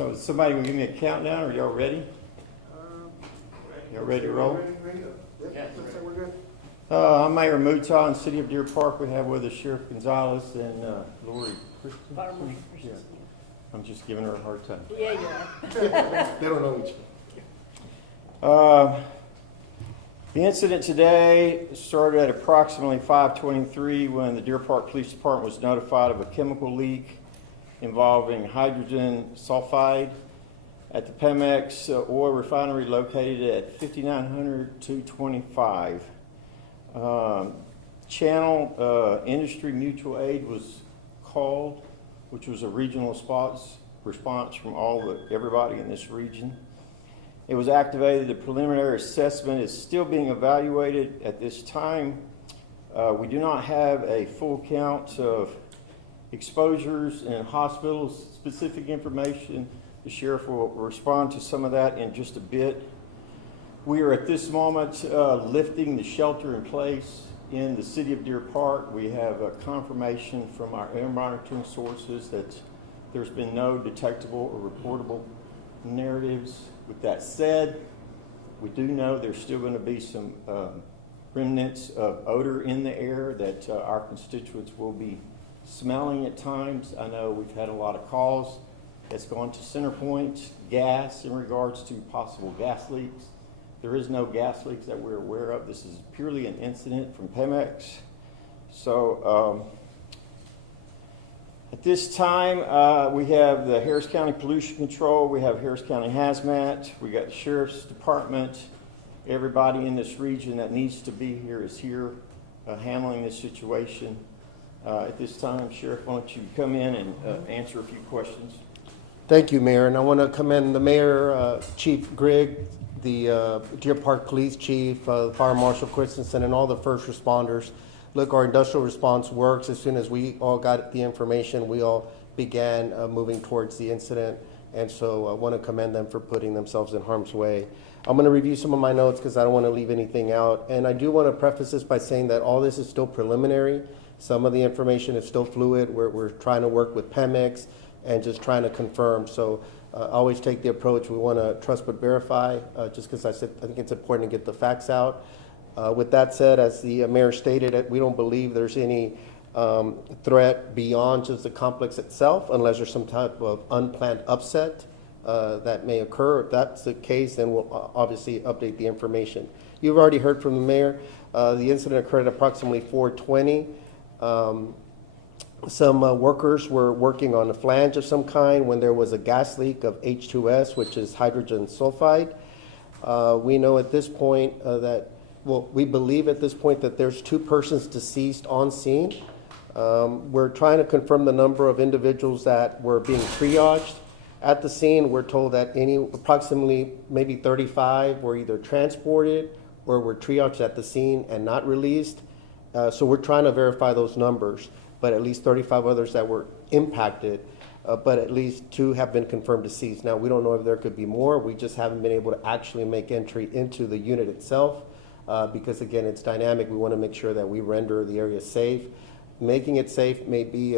So somebody will give me a countdown. Are y'all ready? Y'all ready to roll? Yeah, looks like we're good. I'm Mayor Mutah in the city of Deer Park. We have with us Sheriff Gonzalez and Lori Christian. Fireman Yeah. Christensen. I'm just giving her a hard time. Yeah, you are. They don't know each The incident today started at approximately 5:23 when the Deer Park Police Department was notified of a chemical leak involving hydrogen sulfide at the PEMEX oil refinery located at 5900 225. Channel Industry Mutual Aid was called, which was a regional response from everybody in this region. It was activated. The preliminary assessment is still being evaluated at this time. We do not have a full count of exposures in hospitals, specific information. The sheriff will respond to some of that in just a bit. We are at this moment lifting the shelter in place in the city of Deer Park. We have a confirmation from our air monitoring sources that there's been no detectable or reportable narratives. With that said, we do know there's still going to be some remnants of odor in the air that our constituents will be smelling at times. I know we've had a lot of calls that's gone to CenterPoint gas in regards to possible gas leaks. There is no gas leaks that we're aware of. This is purely an incident from PEMEX. So at this time, we have the Harris County Pollution Control, we have Harris County Hazmat, we got the Sheriff's Department. Everybody in this region that needs to be here is here handling this situation. At this time, Sheriff, why don't you come in and answer a few questions? Thank you, Mayor. And I want to commend the Mayor, Chief Grigg, the Deer Park Police Chief, Fire Marshal Christensen, and all the first responders. Look, our industrial response works. As soon as we all got the information, we all began moving towards the incident. And so I want to commend them for putting themselves in harm's way. I'm going to review some of my notes because I don't want to leave anything out. And I do want to preface this by saying that all this is still preliminary. Some of the information is still fluid. We're trying to work with PEMEX and just trying to confirm. So always take the approach. We want to trust but verify, just because I think it's important to get the facts out. With that said, as the mayor stated, we don't believe there's any threat beyond just the complex itself, unless there's some type of unplanned upset that may occur. If that's the case, then we'll obviously update the information. You've already heard from the mayor. The incident occurred at approximately 4:20. Some workers were working on a flange of some kind when there was a gas leak of H2S, which is hydrogen sulfide. We know at this point we believe at this point that there's 2 persons deceased on scene. We're trying to confirm the number of individuals that were being triaged at the scene. We're told that approximately maybe 35 were either transported or were triaged at the scene and not released. So we're trying to verify those numbers, but at least 35 others that were impacted, but at least 2 have been confirmed deceased. Now, we don't know if there could be more. We just haven't been able to actually make entry into the unit itself because, again, it's dynamic. We want to make sure that we render the area safe. Making it safe may be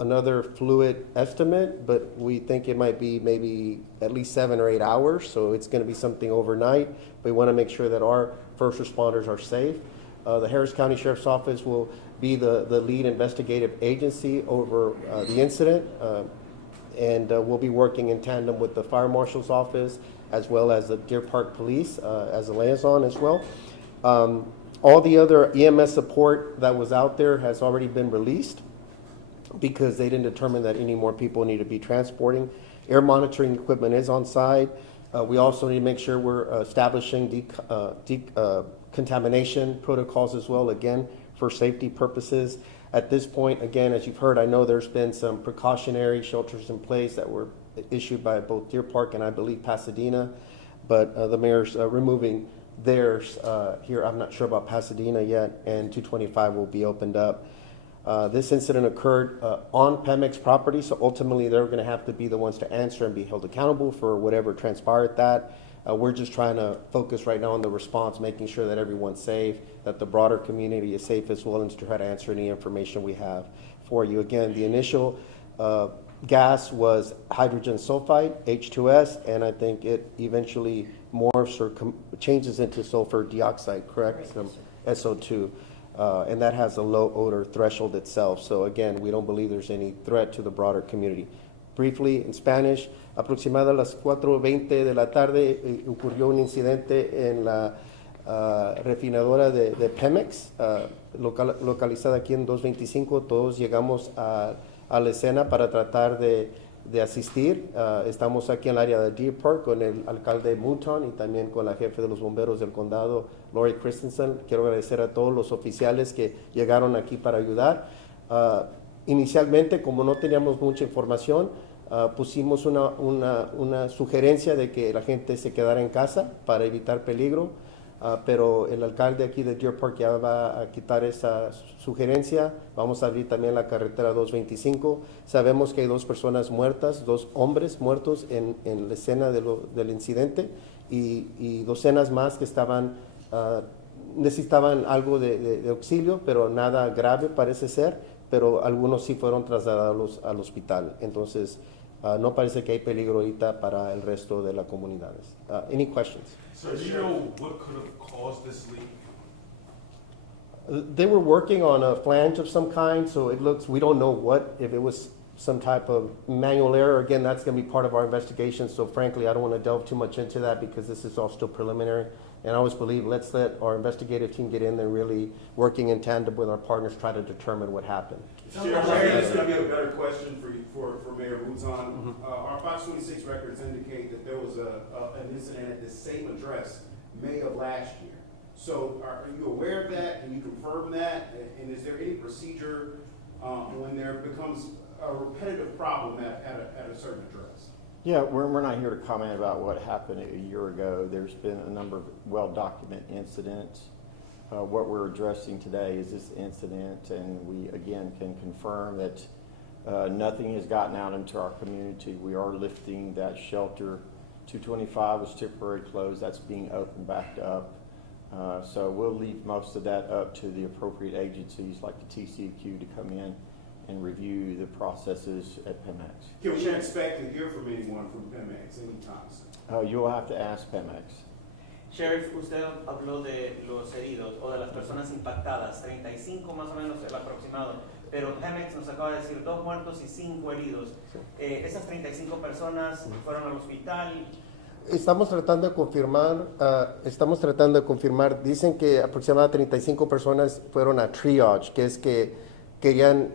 another fluid estimate, but we think it might be maybe at least 7 or 8 hours, so it's going to be something overnight. We want to make sure that our first responders are safe. The Harris County Sheriff's Office will be the lead investigative agency over the incident, and we'll be working in tandem with the Fire Marshal's Office as well as the Deer Park Police as a liaison as well. All the other EMS support that was out there has already been released because they didn't determine that any more people need to be transporting. Air monitoring equipment is on site. We also need to make sure we're establishing contamination protocols as well, again, for safety purposes. At this point, again, as you've heard, I know there's been some precautionary shelters in place that were issued by both Deer Park and I believe Pasadena, but the mayor's removing theirs here. I'm not sure about Pasadena yet, and 225 will be opened up. This incident occurred on PEMEX property, so ultimately they're going to have to be the ones to answer and be held accountable for whatever transpired that. We're just trying to focus right now on the response, making sure that everyone's safe, that the broader community is safe as well, and to try to answer any information we have for you. Again, the initial gas was hydrogen sulfide, H2S, and I think it eventually morphs or changes into sulfur dioxide, correct? Some SO2. And that has a low odor threshold itself. So again, we don't believe there's any threat to the broader community. Briefly, in Spanish, aproximadamente a las 4:20 de la tarde ocurrió un incidente en la refinadora de Pemex, localizada aquí en 225. Todos llegamos a la escena para tratar de asistir. Estamos aquí en el área de Deer Park con el alcalde Mouton y también con la jefe de los bomberos del condado, Lori Christensen. Quiero agradecer a todos los oficiales que llegaron aquí para ayudar. Inicialmente, como no teníamos mucha información, pusimos una sugerencia de que la gente se quedara en casa para evitar peligro, pero el alcalde aquí de Deer Park ya va a quitar esa sugerencia. Vamos a abrir también la carretera 225. Sabemos que hay 2 personas muertas, 2 hombres muertos en la escena del incidente y docenas más que necesitaban algo de auxilio, pero nada grave parece ser, pero algunos sí fueron trasladados al hospital. Entonces, no parece que hay peligro ahorita para el resto de las comunidades. Any questions? So do you know what could have caused this leak? They were working on a flange of some kind, so we don't know if it was some type of manual error. Again, that's going to be part of our investigation, so frankly, I don't want to delve too much into that because this is all still preliminary. And I always believe, let's let our investigative team get in there, really working in tandem with our partners, try to determine what happened. Sheriff, this is going to be a better question for you, for Mayor Mouton. Our 526 records indicate that there was an incident at the same address May of last year. So are you aware of that? Can you confirm that? And is there any procedure when there becomes a repetitive problem at a certain address? Yeah, we're not here to comment about what happened a year ago. There's been a number of well-documented incidents. What we're addressing today is this incident, and we again can confirm that nothing has gotten out into our community. We are lifting that shelter. 225 was temporarily closed. That's being opened back up. So we'll leave most of that up to the appropriate agencies like the TCEQ to come in and review the processes at PEMEX. Can we expect to hear from anyone from PEMEX anytime soon? You'll have to ask PEMEX. Sheriff, usted habló de los heridos o de las personas impactadas, 35 más o menos el aproximado, pero Pemex nos acaba de decir 2 muertos y 5 heridos. ¿Esas 35 personas fueron al hospital? Estamos tratando de confirmar, dicen que aproximadamente 35 personas fueron a triage, que es que querían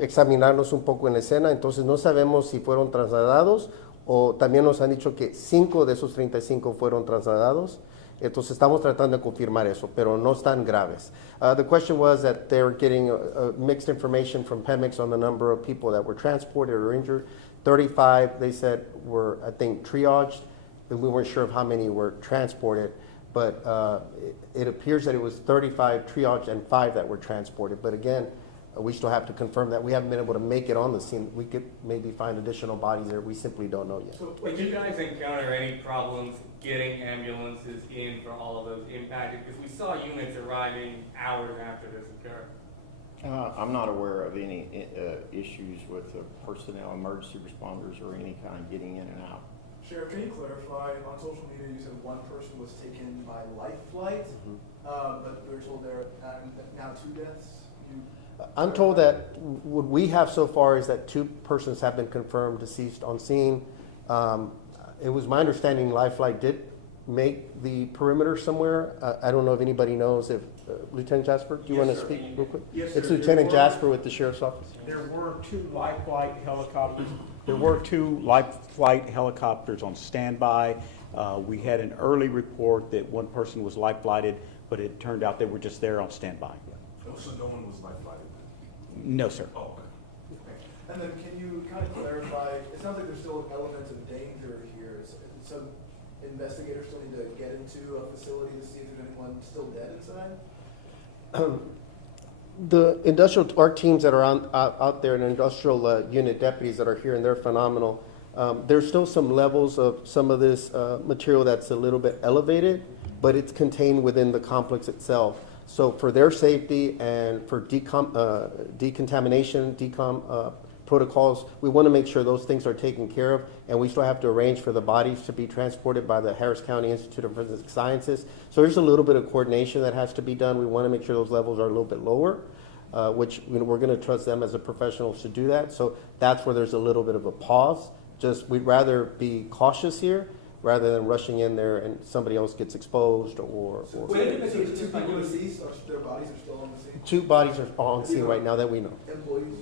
examinarnos un poco en la escena, entonces no sabemos si fueron trasladados o también nos han dicho que 5 de esos 35 fueron trasladados. Entonces estamos tratando de confirmar eso, pero no están graves. The question was that they were getting mixed information from Pemex on the number of people that were transported or injured. 35, they said, were, I think, triaged, and we weren't sure of how many were transported. But it appears that it was 35 triaged and 5 that were transported. But again, we still have to confirm that. We haven't been able to make it on the scene. We could maybe find additional bodies there. We simply don't know yet. Did you guys encounter any problems getting ambulances in for all of those impacted? Because we saw units arriving hours after this occurred. I'm not aware of any issues with personnel, emergency responders, or any kind getting in and out. Sheriff, can you clarify, on social media you said 1 person was taken by life flight, but we were told there are now 2 deaths? I'm told that what we have so far is that 2 persons have been confirmed deceased on scene. It was my understanding Life Flight did make the perimeter somewhere. I don't know if anybody knows if, Lieutenant Jasper, do you want to speak real quick? Yes, It's sir. Lieutenant Jasper with the Sheriff's Office. There were 2 life flight helicopters. There were 2 life flight helicopters on standby. We had an early report that 1 person was life flighted, but it turned out they were just there on standby. So no one was life-flighted? No, sir. Oh, okay. And then can you kind of clarify, it sounds like there's still elements of danger here. So investigators still need to get into a facility to see if there's anyone still dead inside? Our teams that are out there, and industrial unit deputies that are here, and they're phenomenal. There's still some levels of some of this material that's a little bit elevated, but it's contained within the complex itself. So for their safety and for decontamination, protocols. We want to make sure those things are taken care of, and we still have to arrange for the bodies to be transported by the Harris County Institute of Forensic Sciences. So there's a little bit of coordination that has to be done. We want to make sure those levels are a little bit lower, which we're going to trust them as a professionals to do that. So that's where there's a little bit of a pause. Just we'd rather be cautious here rather than rushing in there and somebody else gets exposed or Puede repetir two people deceased, or their bodies are still on the scene? two bodies are on scene right now that we know. Employees?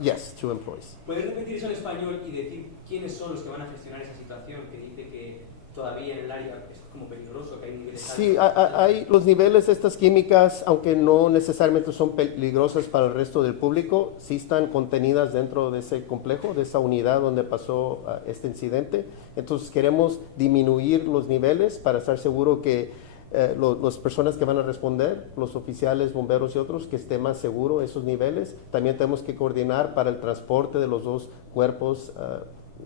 Yes, two employees. ¿Puede repetir eso en español y decir quiénes son los que van a gestionar esa situación? Que dice que todavía en el área es como peligroso, que hay niveles Sí, altos. hay los niveles de estas químicas, aunque no necesariamente son peligrosas para el resto del público, sí están contenidas dentro de ese complejo, de esa unidad donde pasó este incidente. Entonces queremos disminuir los niveles para estar seguro que las personas que van a responder, los oficiales, bomberos y otros, que esté más seguro esos niveles. También tenemos que coordinar para el transporte de los dos cuerpos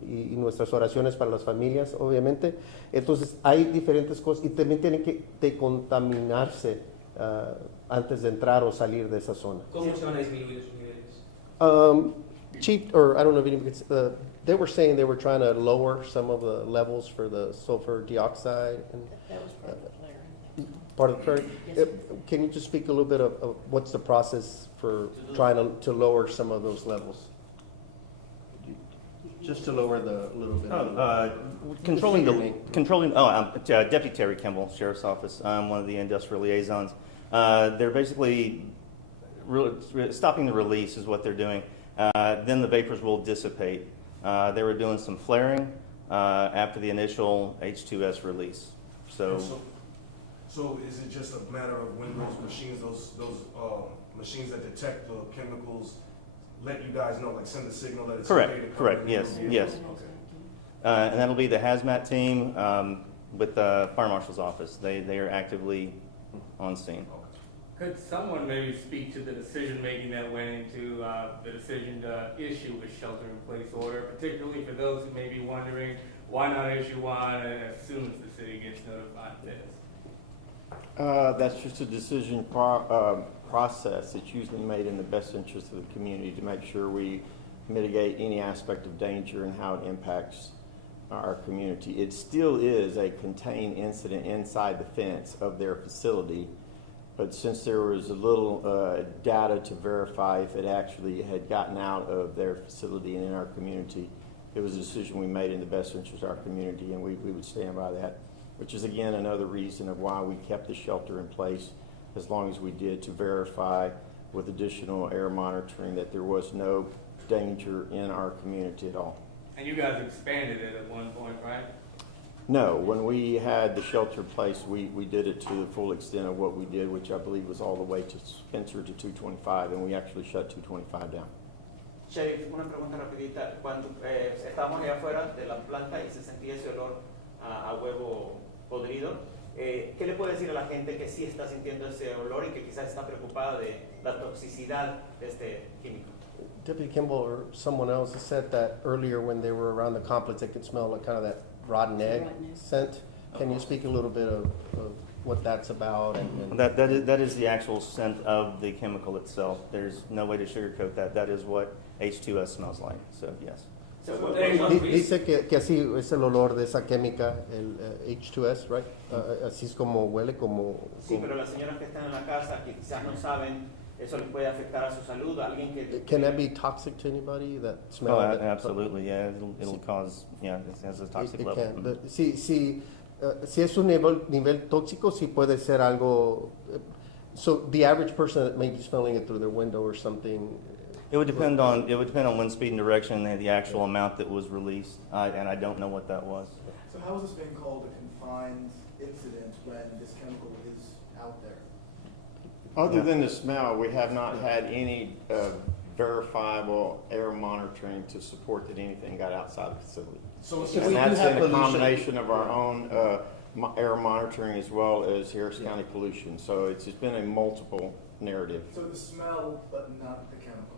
y nuestras oraciones para las familias, obviamente. Entonces, hay diferentes cosas y también tienen que decontaminarse antes de entrar o salir de esa zona. ¿Cómo se van a disminuir esos niveles? Chief, or I don't know if anybody, they were saying they were trying to lower some of the levels for the sulfur dioxide and That was part of the flaring. part of the flaring. Yes. Can you just speak a little bit of what's the process for trying to lower some of those levels? Just to lower the little bit. I'm Deputy Terry Kimball, Sheriff's Office. I'm one of the industrial liaisons. They're basically stopping the release is what they're doing. Then the vapors will dissipate. They were doing some flaring after the initial H2S release. So is it just a matter of when those machines, those machines that detect the chemicals, let you guys know, like send a signal that it's okay to come correct, in? yes, Okay. yes. And that'll be the hazmat team with the fire marshal's office. They are actively on scene. Could someone maybe speak to the decision-making that went into the decision to issue a shelter-in-place order, particularly for those who may be wondering, why not issue one as soon as the city gets notified of this? That's just a decision process. It's usually made in the best interest of the community to make sure we mitigate any aspect of danger and how it impacts our community. It still is a contained incident inside the fence of their facility, but since there was a little data to verify if it actually had gotten out of their facility and in our community, it was a decision we made in the best interest of our community, and we would stand by that, which is again another reason of why we kept the shelter in place as long as we did, to verify with additional air monitoring that there was no danger in our community at all. And you guys expanded it at one point, right? No, when we had the shelter in place, we did it to the full extent of what we did, which I believe was all the way to Spencer to 225, and we actually shut 225 down. Sheriff, una pregunta rapidita. Cuando estábamos allá afuera de la planta y se sentía ese olor a huevo podrido, ¿qué le puede decir a la gente que sí está sintiendo ese olor y que quizás está preocupada de la toxicidad de este químico? Deputy Kimball or someone else has said that earlier when they were around the complex, they could smell like kind of that rotten egg Rotten egg. scent. Can you speak a little bit of what that's about? And That is the actual scent of the chemical itself. There's no way to sugarcoat that. That is what H2S smells like. So yes. Dice que así es el olor de esa química, el H2S, right? Así es como huele, como... Sí, pero las señoras que están en la casa que quizás no saben, eso les puede afectar a su salud, a alguien que... Can that be toxic to anybody, that smell? Oh, that- absolutely. Yeah, it'll cause. Yeah, it has a toxic It level. can. Si es un nivel tóxico, sí puede ser algo... So the average person that may be smelling it through their window or something... It would depend on wind speed and direction and the actual amount that was released, and I don't know what that was. So how is this being called a confined incident when this chemical is out there? Other than the smell, we have not had any verifiable air monitoring to support that anything got outside the facility. So it's If we And do that's have in a pollution- combination of our own air monitoring as well as Harris County pollution. So it's been a multiple narrative. So the smell, but not the chemical.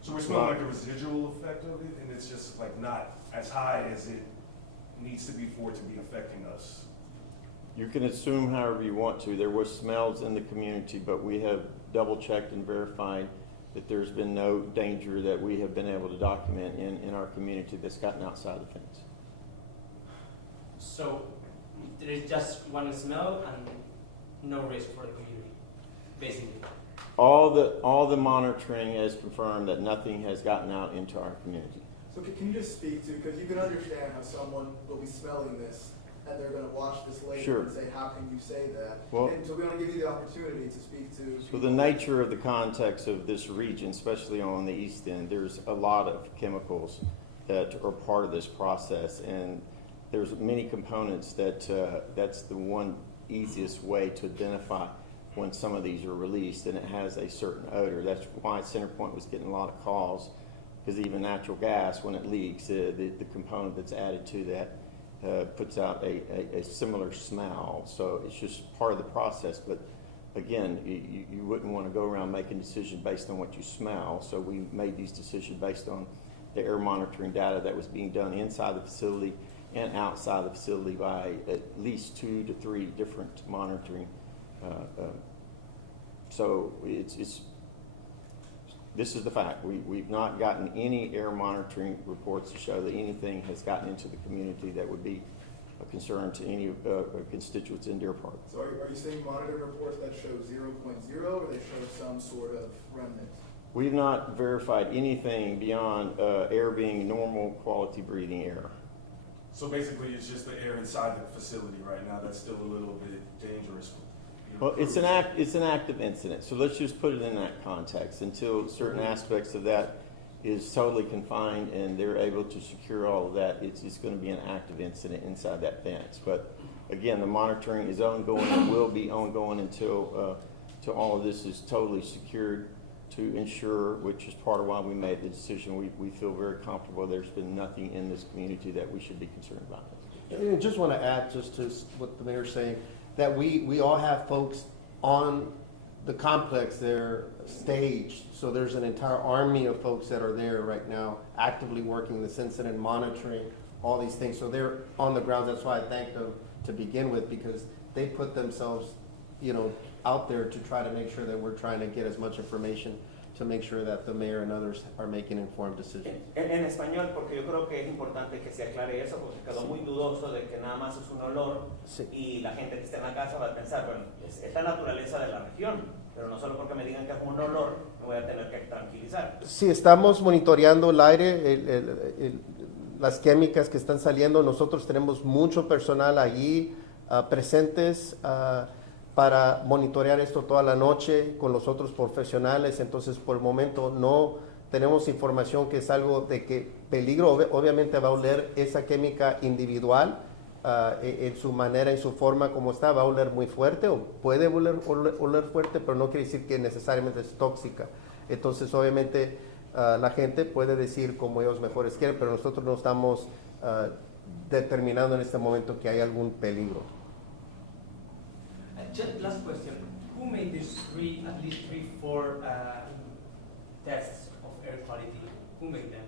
So we're smelling like a residual effect of it, and it's just like not as high as it needs to be for it to be affecting us. You can assume however you want to. There was smells in the community, but we have double checked and verified that there's been no danger that we have been able to document in our community that's gotten outside the fence. So there is just one smell and no risk for the community, basically. All the monitoring has confirmed that nothing has gotten out into our community. So can you just speak to, because you can understand how someone will be smelling this and they're gonna watch this later Sure. and say, how can you say that? Well- And so we want to give you the opportunity to speak to. So the nature of the context of this region, especially on the east end, there's a lot of chemicals that are part of this process, and there's many components that that's the one easiest way to identify when some of these are released, and it has a certain odor. That's why Centerpoint was getting a lot of calls, because even natural gas, when it leaks, the component that's added to that puts out a similar smell. So it's just part of the process. But again, you wouldn't want to go around making decisions based on what you smell. So we made these decisions based on the air monitoring data that was being done inside the facility and outside the facility by at least 2 to 3 different monitoring. So this is the fact. We've not gotten any air monitoring reports to show that anything has gotten into the community that would be a concern to any constituents in Deer Park. So are you seeing monitoring reports that show 0.0 or they show some sort of remnant? We've not verified anything beyond air being normal quality breathing air. So basically, it's just the air inside the facility right now that's still a little bit dangerous. Well, it's an active incident, so let's just put it in that context until certain aspects of that is totally confined and they're able to secure all of that. It's going to be an active incident inside that fence. But again, the monitoring is ongoing and will be ongoing until all of this is totally secured to ensure, which is part of why we made the decision. We feel very comfortable. There's been nothing in this community that we should be concerned about. I just want to add just to what the mayor's saying, that we all have folks on the complex there staged. So there's an entire army of folks that are there right now actively working this incident, monitoring all these things. So they're on the ground. That's why I thank them to begin with, because they put themselves, out there to try to make sure that we're trying to get as much information to make sure that the mayor and others are making informed decisions. En español, porque yo creo que es importante que se aclare eso, porque quedó muy dudoso de que nada más es un olor Sí. y la gente que está en la casa va a pensar, bueno, es la naturaleza de la región, pero no solo porque me digan que es un olor, me voy a tener que tranquilizar. Sí, estamos monitoreando el aire, las químicas que están saliendo. Nosotros tenemos mucho personal allí presentes para monitorear esto toda la noche con los otros profesionales. Entonces, por el momento no tenemos información que es algo de que peligro. Obviamente va a oler esa química individual en su manera, en su forma como está, va a oler muy fuerte o puede oler fuerte, pero no quiere decir que necesariamente es tóxica. Entonces, obviamente, la gente puede decir como ellos mejores quieren, pero nosotros no estamos determinando en este momento que hay algún peligro. Just last question. Who made these at least 4 tests of air quality? Who made them?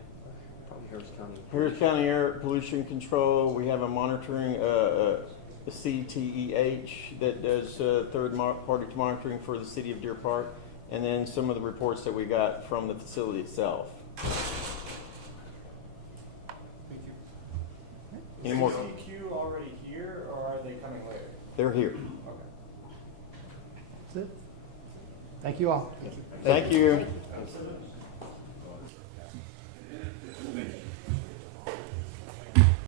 Probably Harris County. Harris County Air Pollution Control, we have a monitoring, the CTEH that does third-party monitoring for the city of Deer Park, and then some of the reports that we got from the facility itself. Thank you. Any more? CQ already here, or are they coming later? They're here. Thank you all. Thank you. Absolutely.